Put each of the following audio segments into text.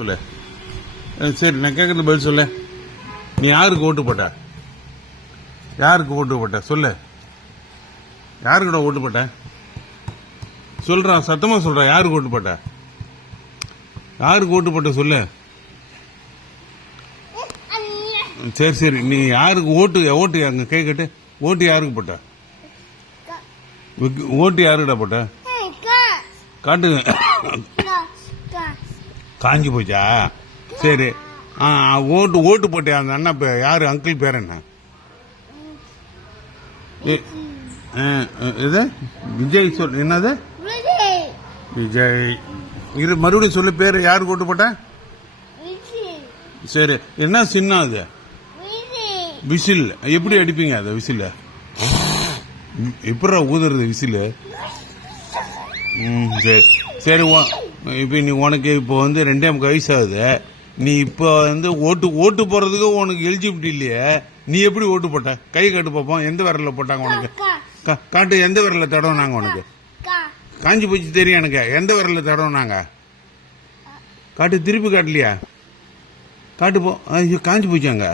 சொல்லு. சரி, நான் கேட்கறது பதில் சொல்லு. நீ யாருக்கு ஓட்டு போட்ட? யாருக்கு ஓட்டு போட்ட சொல்லு. யாருக்கிட்ட ஓட்டு போட்ட சொல்றான், சத்தமா சொல்ற. யாருக்கு ஓட்டு போட்ட? யாருக்கு ஓட்டு போட்ட சொல்லு. சரி சரி, நீ யாருக்கு ஓட்டு அங்க கேட்கட்டு. ஓட்டு யாருக்கு போட்ட? ஓட்டு யாருக்கிட்ட போட்ட? காட்டு. காஞ்சி போச்சா? சரி. ஓட்டு போட்டியா அந்த அண்ணா? யாரு அங்கிள் பேர் என்ன? இது விஜய் சொல். என்னது விஜய்? இது மறுபடியும் சொல்லு. பேரு யாருக்கு ஓட்டு போட்ட? சரி, என்ன சின்னம் அது? விசில். எப்படி அடிப்பீங்க அது விசில்? எப்படா ஊதுறது விசில்? சரி சரி. இப்ப நீ உனக்கு இப்போ 2 வயசு ஆகுது. நீ இப்போ ஓட்டு போறதுக்கு உனக்கு எலிஜிபிலிட்டி இல்லையே. நீ எப்படி ஓட்டு போட்ட? கை காட்டு பார்ப்போம். எந்த விரல்ல போட்டாங்க உனக்கு? காட்டு. எந்த விரல்ல தடவுனாங்க உனக்கு? காஞ்சி போச்சு தெரியும் எனக்கு. எந்த விரல்ல தடவுனாங்க? காட்டு. திருப்பி காட்டலையா? காட்டு போ. ஐயோ, காஞ்சி போச்சாங்க.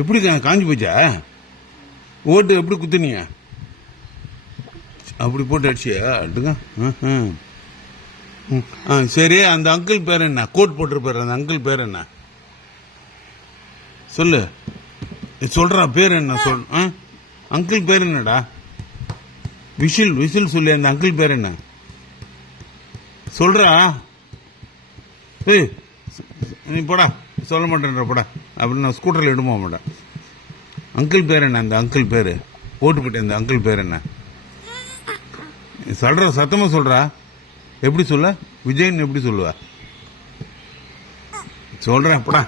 எப்படி காஞ்சி போச்சா? ஓட்டு எப்படி குத்துனீங்க? அப்படி போட்டு அடிச்சியா? அடுங்க. சரி, அந்த அங்கிள் பேர் என்ன? கோட் போட்டிருப்பாரு அந்த அங்கிள் பேர் என்ன சொல்லு. சொல்றா பேர் என்ன சொல். அங்கிள் பேர் என்னடா? விசில் சொல்லு. அந்த அங்கிள் பேர் என்ன சொல்றா? ஏய், நீ போடா. சொல்ல மாட்டேன்ற போடா. அப்படின்னு நான் ஸ்கூட்டரில் எடுத்து போக மாட்டேன். அங்கிள் பேர் என்ன? அந்த அங்கிள் பேர் ஓட்டு போட்டேன். அந்த அங்கிள் பேர் என்ன சொல்ற? சத்தமா சொல்றா. எப்படி சொல்ல? விஜய்னு எப்படி சொல்லுவ? சொல்றேன் போடா.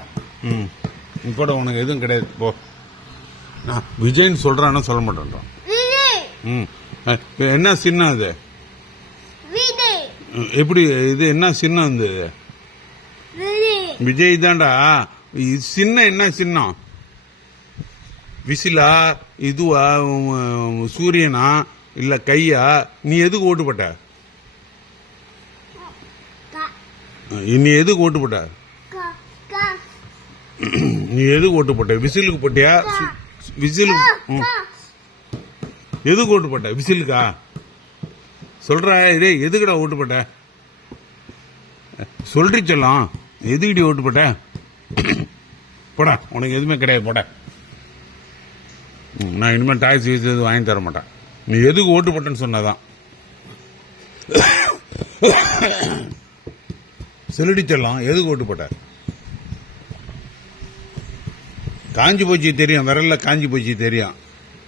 போட. உனக்கு எதுவும் கிடையாது போ. விஜய்னு சொல்றான்னு சொல்ல மாட்டேன்றான். என்ன சின்னம் அது? எப்படி இது என்ன சின்னம்? இந்த விஜய் தான்டா. சின்னம் என்ன சின்னம்? விசிலா? இதுவா? சூரியனா? இல்ல கையா? நீ எதுக்கு ஓட்டு போட்ட? நீ எதுக்கு ஓட்டு போட்ட? நீ எதுக்கு ஓட்டு போட்ட? விசிலுக்கு போட்டியா? விசிலுக்கு எதுக்கு ஓட்டு போட்ட? விசிலுக்கா? சொல்ற. இதே எதுக்குடா ஓட்டு போட்ட? சொல்றி சொல்லும். எதுக்குடி ஓட்டு போட்ட? போடா. உனக்கு எதுவுமே கிடையாது போட. நான் இனிமேல் டாய்ஸ் எதுவும் வாங்கி தர மாட்டேன். நீ எதுக்கு ஓட்டு போட்டேன்னு சொன்னதான். சொல்லிடி சொல்லலாம். எதுக்கு ஓட்டு போட்ட? காஞ்சி போச்சு தெரியும். விரல்ல காஞ்சி போச்சு தெரியும்.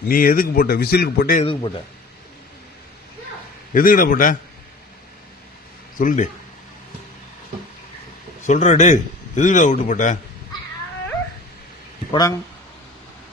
நீ எதுக்கு போட்ட? விசிலுக்கு போட்ட? எதுக்கு போட்ட? எதுக்குடா போட்ட? சொல்லுடி. சொல்ற. டே எதுக்குடா ஓட்டு போட்ட? போடாங்க.